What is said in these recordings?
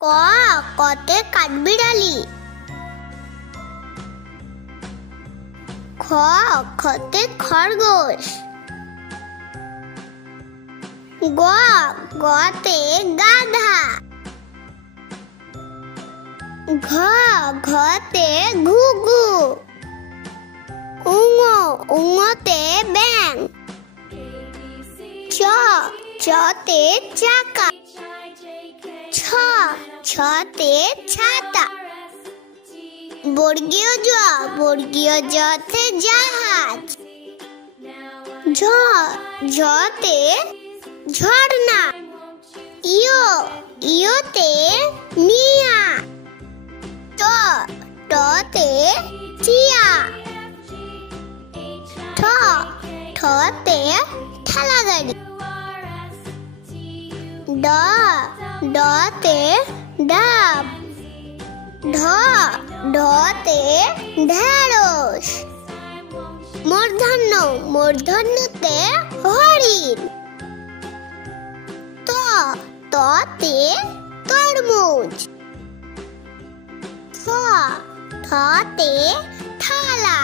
ক কতে কাঠবিড়ালি। খ খতে খরগোশ। গ গতে গাধা। ঘ ঘতে ঘুঘু। উঙ উঙতে ব্যাঙ। চ চতে চাকা। ছ ছতে ছাতা। বর্গীয় জ বর্গীয় জতে জাহাজ। ঝ ঝতে ঝর্ণা। ইয় ইয়তে মিয়া। ট টতে টিয়া। ঠ ঠতে ঠেলা গাড়ি। ড ডতে ডাব। ঢ ঢতে ঢেঁড়স। মূর্ধন্য মূর্ধন্যতে হরিণ। ত ততে তরমুজ। থ থতে থালা।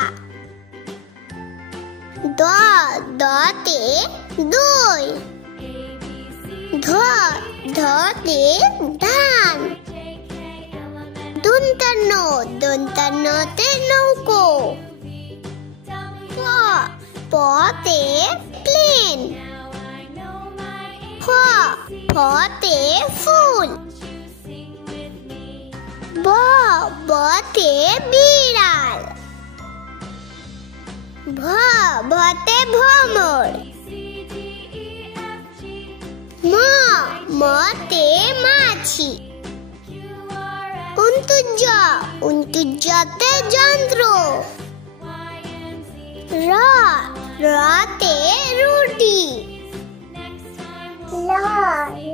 দ দতে দই। ধ ধতে ধান। দন্তান্ন দন্তান্নতে নৌকো। প পতে প্লেন। ফ ফতে ফুল। ব বতে বিড়াল। ভ ভতে ভ্রমর। ম মতে মাছি। উন্তুজ উন্তুজতে যন্ত্র। র রতে রুটি। ল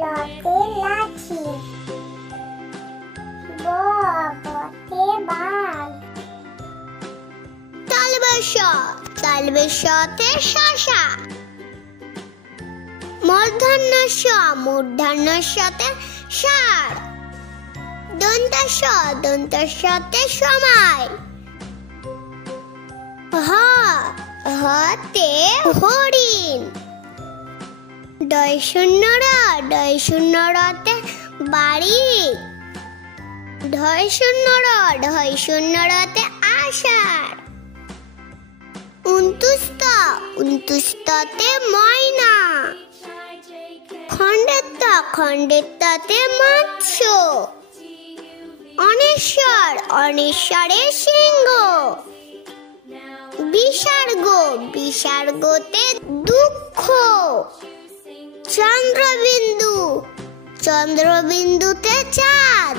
লতে লাঠি। ব বতে বাঘ। তালবেশ তালবেশতে শসা। মূর্ধন্য ষ মূর্ধন্যতে ষাঁড়। দন্তাস দন্তাসতে সময়। হ হতে হরিণ। ডয় শূন্য রতে বাড়ি। ঢয় শূন্য রতে আষাঢ়। উন্তুস্ত উন্তুস্ততে ময়না। খণ্ডেত্ব খণ্ডেত্বতে মৎস্য। অনেশ্বর অনেশ্বরে সিংহ। বিসর্গ বিসর্গতে দুঃখ। চন্দ্রবিন্দু চন্দ্রবিন্দুতে চাঁদ।